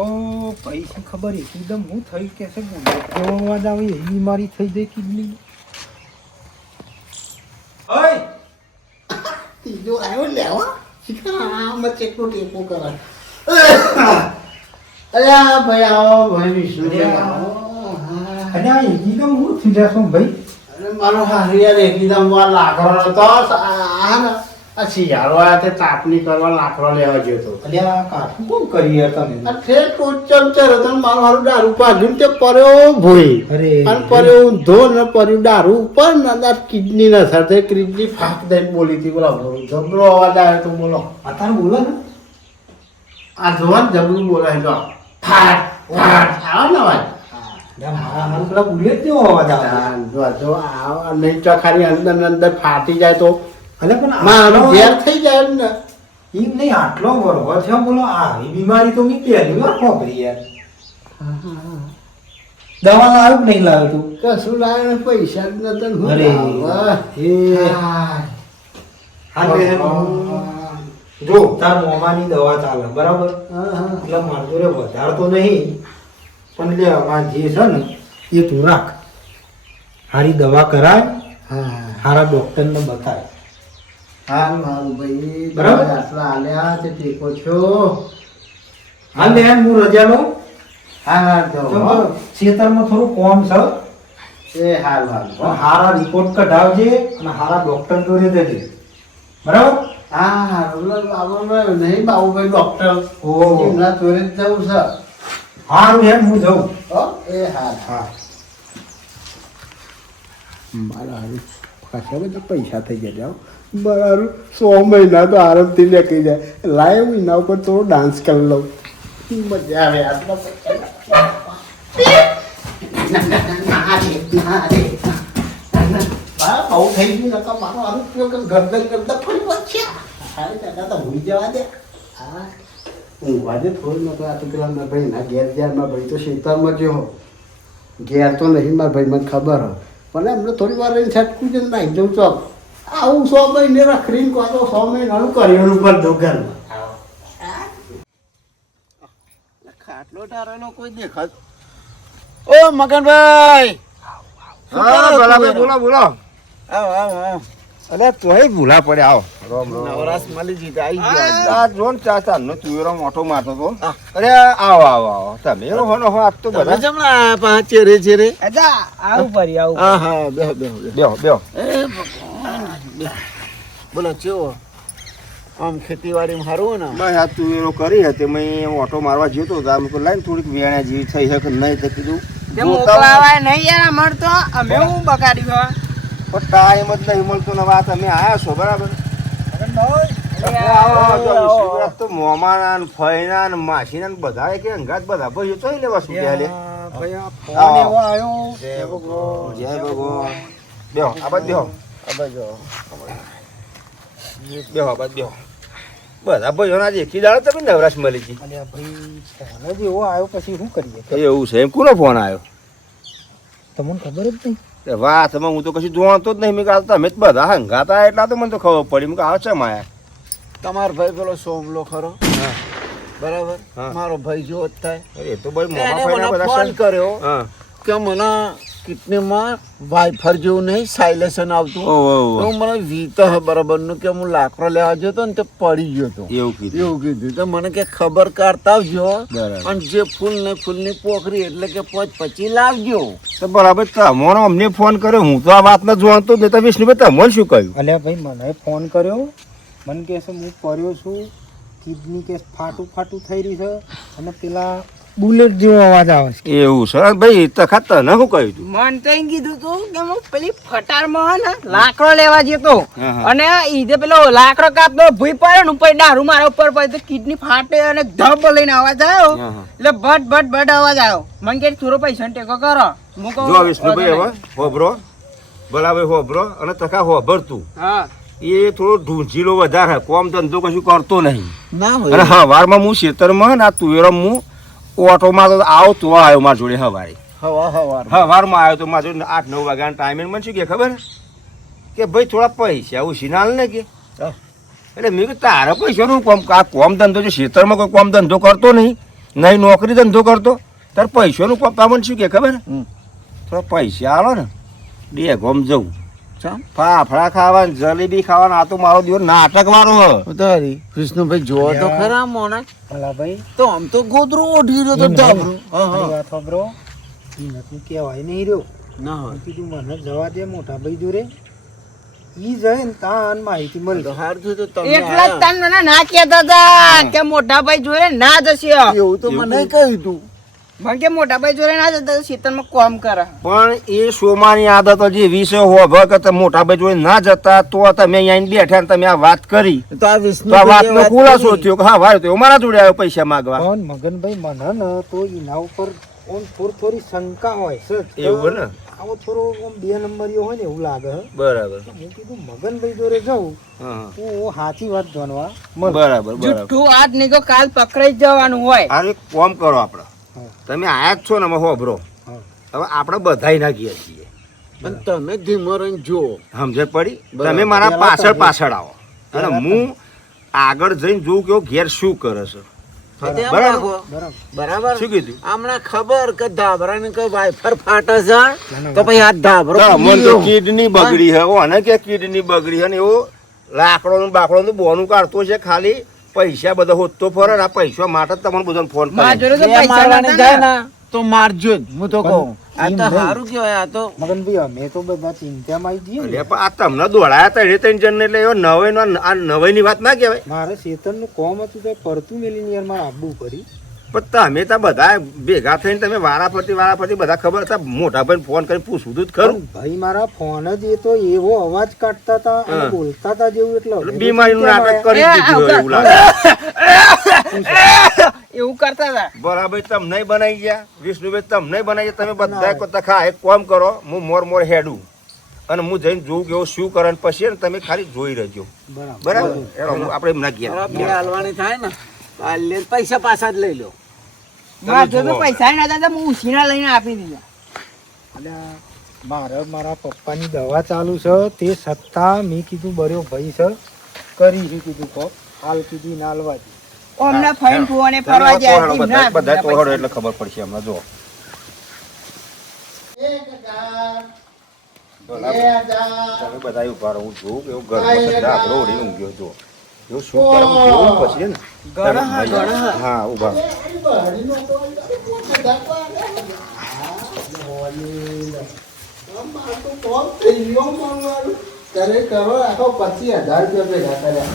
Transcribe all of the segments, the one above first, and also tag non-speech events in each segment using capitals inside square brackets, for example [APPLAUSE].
ઓ પૈસા ખબર એકદમ હું થઈ કે છે અવાજ આવે એવી બીમારી થઈ જાય કિડની. ઓય! આવ્યો લેવા આમાં ચેકનો ટેકો કરે. આ ભાઈ આવો ભાઈ આવો. આ એકદમ હું થઈ જશો ભાઈ અરે મારો હારી યાર એકદમ વાર લાકડો નતો આ આ શિયાળો આવ્યા તે તાપની કરવા લાકડો લેવા ગયો હતો અલ્યા કાઠું કોણ કરી યાર તમે? આ ઠેર ઉચ્ચમ ચર હતો મારું હારું દારૂ પાડ્યું તે પર્યો ભોઈ. અરે. અને પર્યો ઊંધો ને પર્યું દારૂ ઉપર ને અંદર કિડની ના સાથે કિડની ફાંક દઈને બોલી હતી. બોલો બોલો જબરો અવાજ આવ્યો તો બોલો. અત્યારે બોલો ને. આ જોવા જબરું બોલાય જો ફાટ ફાટ. આવે ને અવાજ. મારા પેલા બુલેટ જેવો અવાજ આવે. જો જો આ નહીં ખાલી અંદર ને અંદર ફાટી જાય તો અલ્યા પણ મારું આટલો- ઘેર થઈ જાય ને એમ નહીં આટલો વરવો છે બોલો આવી બીમારી તો મેં પહેલી વાર ખોપરી યાર દવા લાવ્યો કે નહીં લાવ્યો તું કશું લાવે ને પૈસા જ નતા અરે હે એ હા. જો તાર મોમાની દવા ચાલે બરાબર? હા, હા. એટલે મારતો રે વધારતો નહીં પણ લે આમાં જે છે ને એ તું રાખ. હારી દવા કરાય હા. સારા ડૉક્ટરને બતાય. હા મારું ભાઈ. બરાબર. આટલા આલ્યા તે ટેકો છો? હાલ લે હું રજા લઉં. હા હા તો ખેતરમાં થોડું કોમ છે. એ હાલ હાલ હારા રિપોર્ટ કઢાવજે અને હારા ડોક્ટર જોડે દેજે બરાબર? હા હા નહીં બાબુભાઈ ડોક્ટર ઓહો. એમના જોડે જ જવું છે. હારું એમ હું જઉં. હો એ હાલ હા. મારા હારું. ખાસા બધા પૈસા થઈ જાય જાઓ બરાબર સો મહિના તો આરામથી નીકળી જાય. લાય હું એના ઉપર થોડો ડાન્સ કરી લઉં. મજા આવે આટલા બહુ થઈ ગયું નકર મારો હારું ગરદન ગરદન ફરી. દાદા તો ભૂલી જવા દે. હા. ઊંઘવા દે થોડું નકર આ તો પેલા મારા ભાઈ ના ઘેર જ્યાં મારા ભાઈ તો શેતારમાં હો ઘેર તો નહીં મારા ભાઈ મને ખબર હોય. પણ હમણાં થોડી વાર રહીને છટકું છે નાખી જવું ચોક આવું. સો મહિને રખડીને કહો તો સો મહિનાનું કરિયર ઉપર દુકાન ખાટલો ટારેલો કોઈ દેખાત. ઓ મગનભાઈ! હા બરાબર બોલો બોલો. આવો આવો આવો. અલે તોય ભૂલા પડે આવો. રોમ રોમ. નવરાશ મળી જીતા આવી ગયા. આ જોન ચાચા નો તુવેરો મોટો મારતો તો અરે આવો આવો આવો. તમે એવો હોનો હો આજ તો બધા. જમણા રે ચેરે ચેરે અચ્છા આવું પરી આવ હા હા બેહો બેહો બેહો. બેહો. બોલો ચેવો આમ ખેતીવાડીમાં સારું ને? બસ આ તુવેરો કરી હતી મેં ઓટો મારવા જતો હતો આમ લાઈન થોડીક વેણા જેવી થઈ શકે કે નહીં તો કીધું. મોકલાવાય નહીં યાર અમાર તો અમે હું. બગાડ્યું પણ ટાઈમ જ નહીં મળતો ને વાત અમે આયા છો બરાબર? તો મોમાના ને ફઈના ને માસીના ને બધા કે અંગાત બધા ભાઈઓ તો લેવા શું કે લે ભાઈ જય ભગવાન. જય ભગવાન. બેહો આ બાજુ બેહો. આ બેહો બેહો. બધા ભાઈઓ ના દેખી દાડો તમે નવરાશ મળી ગઈ. ભાઈ એવો આવ્યો પછી શું કરીએ? એવું છે એમ કોનો ફોન આવ્યો? તમને ખબર જ નહીં? વાતમાં હું તો કશું જોણતો જ નહીં. મેં કહ્યું તમે જ બધા હંગાતા એટલા તો મને તો ખબર પડી. મેં આવો છે માયા? તમારો ભાઈ પેલો સોમલો ખરો? બરાબર? મારો ભાઈ જો થાય. એ તો ભાઈ ફોન કર્યો કે મને કિડનીમાં વાઇફર જેવું નહીં સાયલેશન આવતું. તો મને વીત હે બરાબરનું કે હું લાકડો લેવા જતો હતો ને તે પડી ગયો હતો એવું કીધું. એવું કીધું. તો મને કે ખબર કાઢતા આવજો. બરાબર. અને જે ફૂલ ને ફૂલની પોખરી એટલે કે પાંચ પછી લાવજો. તો બરાબર તમોનો અમને ફોન કર્યો. હું તો આ વાત ન જોણતો જ નહીં તો વિષ્ણુભાઈ તમને શું કહ્યું? અલ્યા ભાઈ મને ફોન કર્યો. મને કે છે હું કર્યો છું. કિડની કે ફાટું ફાટું થઈ રહી છે. અને પેલા બુલેટ જેવો અવાજ આવે છે. એવું છે. ભાઈ તો તખાત ના હું કહ્યું તું મન તો એમ કીધું તું કે હું પેલી ફટારમાં ને લાકડો લેવા જતો. અને ઈદે પેલો લાકડો કાપતો ભૂઈ પડે ને ઉપર દારૂ મારા ઉપર પડે તો કિડની ફાટે અને ધબ લઈને અવાજ આવ્યો. એટલે ભટ ભટ ભટ અવાજ આવ્યો મને કે થોડો પૈસા ટેકો કરો. હું કહું, જો વિષ્ણુભાઈ હવે હોભરો. બરાબર હોભરો અને તકા હોભર તું. હા. એ થોડો ઢૂંચીલો વધારે કોમ ધંધો કશું કરતો નહીં. ના અને હવારમાં હું ખેતરમાં ને આ તુવેરમાં હું ઓટોમાં તો આવો તો આવ્યો મારા જોડે હવારે. હવા હવાર હવારમાં આવ્યો તો મારા જોડે આઠ નવ વાગ્યાના ટાઈમે મને શું કે ખબર? કે ભાઈ થોડા પૈસા ઉછીનાલ ને કે. એટલે મેં કીધું તારા પૈસાનું કોમ આ કોમ ધંધો છે ખેતરમાં કોઈ કોમ ધંધો કરતો નહીં. નહીં નોકરી ધંધો કરતો. તાર પૈસાનું પપ્પા મને શું કે ખબર. થોડા પૈસા આવે ને. બે ગોમ જવું? ફાફડા ખાવા જલેબી ખાવાના આ તો મારો દિવસ નાટક વાળો હ. ઉતારી. કૃષ્ણભાઈ જોવો તો ખરા મોના. ભલા ભાઈ. તો આમ તો ગોદરું ઓઢી રહ્યો તો એમ નહીં. વાત કહેવાય રહ્યો. ના હોય. કીધું મને જવા દે મોટા ભાઈ જોડે. ઈ જાય ને તાન માહિતી મળી તો હારું તો તમે એટલા જ આયા. મને ના કહેતા હતા કે મોટા ભાઈ જોડે ના જશે. એવું તો મને કહ્યું તું મને કે મોટા ભાઈ જોડે ના જતા કોમ કરે. પણ એ સોમાની આદત જે વિષય હોભ કે તમે મોટા ભાઈ જોડે ના જતા તો તમે અહીંયા બેઠા તમે આ વાત કરી. તો આ તો આ વાતનો ખુલાસો થયો કે હા ભાઈ તો મારા જોડે આવ્યો પૈસા માંગવા. પણ મગનભાઈ મને ને તો એના ઉપર ઓમ થોડી થોડી શંકા હોય સર એવું ને? આવો થોડો ઓમ બે નંબરીઓ હોય ને એવું લાગે બરાબર. હું કીધું મગનભાઈ જોડે જાઉં. હા, સાચી વાત જાણવા બરાબર બરાબર. જુઠ્ઠું આજ નહીં તો કાલ પકડાઈ જવાનું હોય. આ કોમ કરો આપણે. તમે આયા જ છો ને અમે હોભરો. હા. હવે આપણે બધાય ના ગયા છીએ. પણ તમે ધીમો રહીને જુઓ. સમજે પડી? તમે મારા પાછળ પાછળ આવો. અને હું આગળ જઈને જોઉં કે ઘેર શું કરે છે. બરાબર. શું કીધું? હમણાં ખબર કે ધાબરાને કે વાઇફર ફાટે છે? તો પછી આ ધાબરો તો અમને તો કિડની બગડી હે. અને કે કિડની બગડી હે ને એવો લાકડોનું બાકડોનું બોનું કાઢતો છે ખાલી. પૈસા બધા હોતો તો ને આ પૈસા માટે તમને બધાને ફોન તો પૈસા જાય ને. ને. તો મારજો જ હું તો કહું. આ એમ તો સારું કહેવાય આ તો મગનભાઈ અમે તો બધા ચિંતામાં આવી જઈએ એટલે આ તમને દોડાયા તણે ત્રણ જણ એટલે એવો નવાઈ આ નવાઈ ની વાત ના કહેવાય. મારે શેતનનું કોમ હતું તો પડતું મેલીને યાર મારે આબુ પડી પણ તમે તો બધા ભેગા થઈને તમે વારા ફરતી વારા ફરતી બધા ખબર હતા મોટા ભાઈ ફોન કરી પૂછવું તું જ ખરું. ભાઈ મારા ફોન જ એ તો એવો અવાજ કાઢતા હતા અને બોલતા હતા જેવું એટલે બીમારીનું નાટક કરી દીધું એવું લાગે. [LAUGHS] એવું કરતા હતા. બરાબર તમને બનાવી ગયા. વિષ્ણુભાઈ તમને બનાવી ગયા. તમે બધા તખા એક કોમ કરો હું મોર મોર હેડું. અને હું જઈને જોઉં કે શું કરે ને પછી તમે ખાલી જોઈ રહેજો. બરાબર. આપણે એમના ગયા હાલવાની થાય ને પૈસા પાછા જ લઈ લો. પૈસા નતા તો હું ઉછીના લઈને આપી દીધા. મારે મારા પપ્પાની દવા ચાલુ છે તે છતાં મેં કીધું બર્યો ભાઈ છે. કરી છે કીધું કોક હાલ કીધું ના હાલવા દે. અમને ફઈન ફુવાને ફરવા જાય બધા ના બધા આપી એટલે ખબર પડશે હમણાં જો તમે બધા ઊભા રહો છું કે એવું બધા આપણો ઓઢીને ઊંઘ્યો જો એવું શું કરે હું પછી ને ગણા ગણા હા ઊભા કરે કરો આખો પચીસ હજાર રૂપિયા ભેગા કર્યા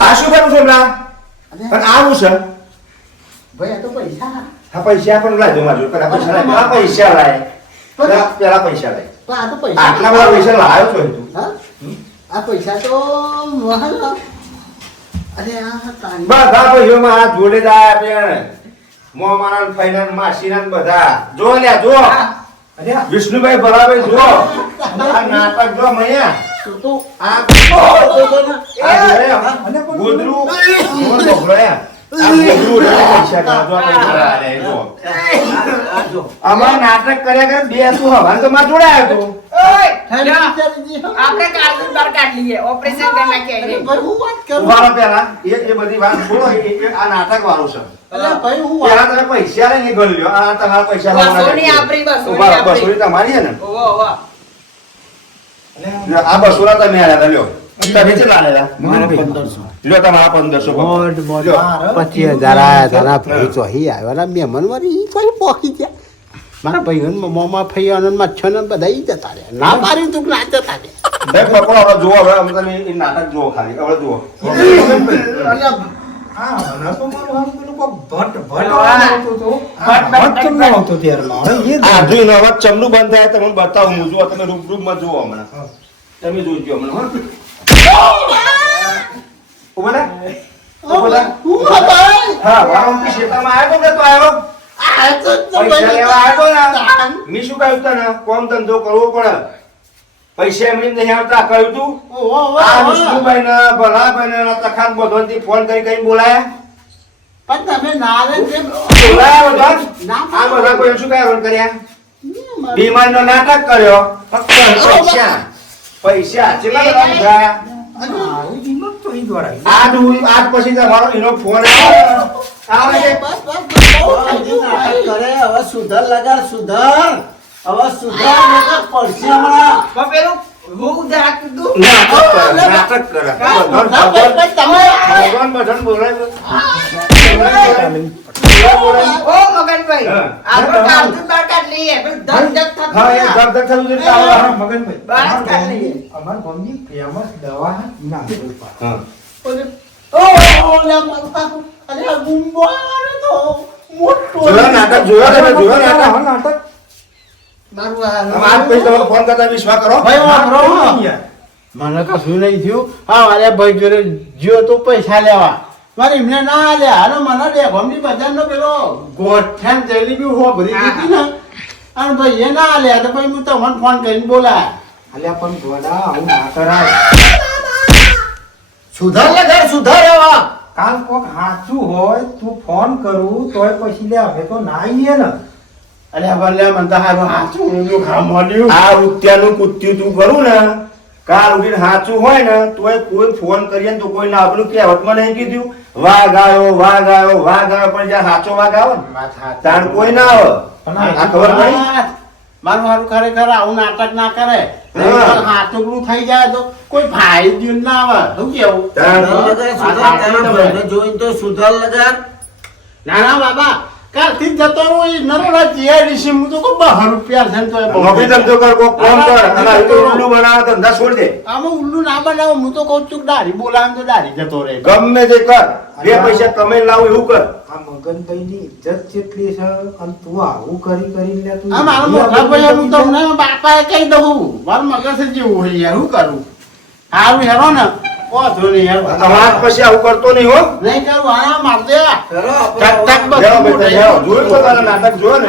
આ શું કરું છું પણ આવું છે ભાઈ આ તો પૈસા આ પૈસા પણ લાય દો મારી જોડે. પેલા પૈસા લાય પૈસા લાય પેલા પૈસા લાય આ તો આટલા બધા પૈસા લાવ્યો છો તું હા? આ પૈસા તો મહાન. અરે આ જોડે જ આયા આપણે મો મારા માસીના બધા. જો લ્યા જો. વિષ્ણુભાઈ બરાબર જો. આ નાટક જો મૈયા. તો આ ગોદરું આ નાટક કર્યા કરે બે તું હવારે તો મારા જોડે આવ્યો આપણે કાજુ બાર કાઢ લઈએ. ઓપરેશન કરી નાખીએ હું વાત કરું? ઊભા રહો એ એ બધી વાત છોડો એ- એ આ નાટક વાળું છે ભાઈ હું વાત તમે પૈસા લઈને ગણ લ્યો. આ તમારા પૈસા બસોની આપણી, તમારી છે ને? આ બસો તમે આલ્યા લ્યો. તમે કેટલા? મારા લ્યો તમારા પંદરસો મોઢ લ્યો. પચીસ હજાર આયા તારા ભાઈ ચોહી આવ્યા. મહેમાન વાળી ઈ પછી પોકી ગયા. મારા ભાઈ મોમાં ફઈ આનંદ મચ્છર ને બધા ઈ જતા રહ્યા. ના મારી તું ના જતા રહ્યા. એ પકડો હવે જુઓ હવે અમે તમે એ નાટક જુઓ ખાલી. હવે જુઓ. ચમનું બંધ થાય તમને બતાવું હું જુઓ તમે રૂપ રૂપમાં જુઓ હમણાં. તમે જોજો હમણાં. ઊભા થા. ઊભા થા. હું ભાઈ હા વાળો કે શેતામાં આવ્યો ને તો આવ્યો? આ તો પૈસા લેવા આવ્યો ને? મેં શું કહ્યું તને? કોમ ધંધો કરવો પડે. પૈસા એમની નહીં આવતા કહ્યું તું. આ વિષ્ણુભાઈ ને ભલાભાઈ ને તખાન બધોથી ફોન કરી કરી બોલાયા. પણ તમે ના રે જેમ બોલાયા બધા આ બધા કોઈ શું કહેવાનું કર્યા? બીમારી નો નાટક કર્યો. ફક્ત પૈસા. પૈસા. બધા ઉઘરાયા? મારું જીવન તો ઈ દોડાય. આજ હું- આજ પછી તમારો એનો ફોન આવે છે બસ બસ બસ બહુ નાટક કરે હવે સુધર લગાડ સુધર હવે સુધર નકર પડશે હમણાં પણ પેલું હું નાટક કરે નાટક કરે ભગવાન ભજન બોલાય. ઓ મગનભાઈ. આપણે બાર કાઢ ધક ધક થતું હા એ ધક ધક થતું એટલે આવો. મગનભાઈ બહાર જ લઈએ. અમાર ગામની famous દવા હે હા. ઓલે- ઓ, ઓલે મારા, અરે આ ગુંબો તો મોટો જોયો નાટક જોયો તમે જોયો નાટક હા, નાટક મારું આ- તમે પછી તમારો ફોન કરતા વિશ્વાસ કરો ભાઈ, વાપરો, હો. યાર. મને કશું નહીં થયું હા મારે ભાઈ જોડે જ્યો તો પૈસા લેવા મારે એમને ના આલે. અને મને ડેગોમની બજારનો પેલો ગોઠ્યાન જલેબી હો ભરી દીધી ને. અને ભાઈ એ ના આલે. તો ભાઈ હું તમને ફોન કરીને બોલા અલ્યા પણ ગોડા આવું ના કરાય. સુધાર લે ઘર સુધાર આવા કાલ કોક હાચું હોય તું ફોન કરું તોય પછી લે હવે તો ના આવીએ ને. અલ્યા ભલે મને તો હારું હાચું. ઊંધું ખા મળ્યું. આ ઉત્યાનું કુત્યું તું કરું ને. કાલ ઉઠીને સાચું હોય ને તોય કોઈ ફોન કરીએ તો કોઈ ના આપણું કહેવતમાં નહીં કીધું. વાઘ આવ્યો વાઘ આવ્યો વાઘ આવ્યો પણ જ્યાં સાચો વાઘ આવે ને તાણ કોઈ ના આવે. આ ખબર પડી? મારું હારું ખરેખર આવું નાટક ના કરે. હા. હાથુકડું થઈ જાય તો કોઈ ભાઈ દ્યું ના આવે. શું કેવું? તાણ જોઈને તો સુધાર લગાડ ના ના બાબા. કાલથી જતો રહું નરોડા જીઆઈડીસી હું તો કહું બહાર રૂપિયા છે ને નોકરી ધંધો કર કોક કામ કર અને તો ઉલ્લુ બનાવે ધંધા છોડ દે. આમાં ઉલ્લુ ના બનાવો હું તો કહું છું કે દાઢી તો દાઢી જતો રહે. ગમે તે કર બે પૈસા કમાઈને લાવું એવું કર. આ મગનભાઈ ની ઇજ્જત કેટલી છે અને તું આવું કરી કરીને લે તું આ મારો મોટા ભાઈ હું તમને બાપાએ કહી દઉં મારું મગજ જેવું હોય યાર શું કરું? સારું હેરો ને. વાંધો નહીં પછી આવું કરતો નહીં હો. નહીં કરું ટક ટક જોયું તો તારા નાટક જોયો ને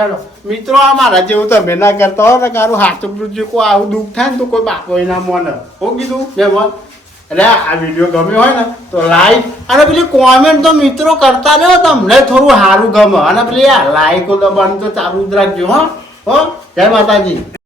હેરો મિત્રો આ મારા જેવું તમે ના કરતા હો ને કારું હાથું પૃથ્વી કોઈ આવું દુઃખ થાય ને તો કોઈ બાપો ના મોને. હું કીધું બે મોન. એટલે આ વીડિયો ગમ્યો હોય ને તો લાઈક અને પેલી કોમેન્ટ તો મિત્રો કરતા રહ્યો તમને થોડું સારું ગમે. અને પેલી આ લાઈકો દબાણ તો ચાલુ જ રાખજો હો. હો જય માતાજી.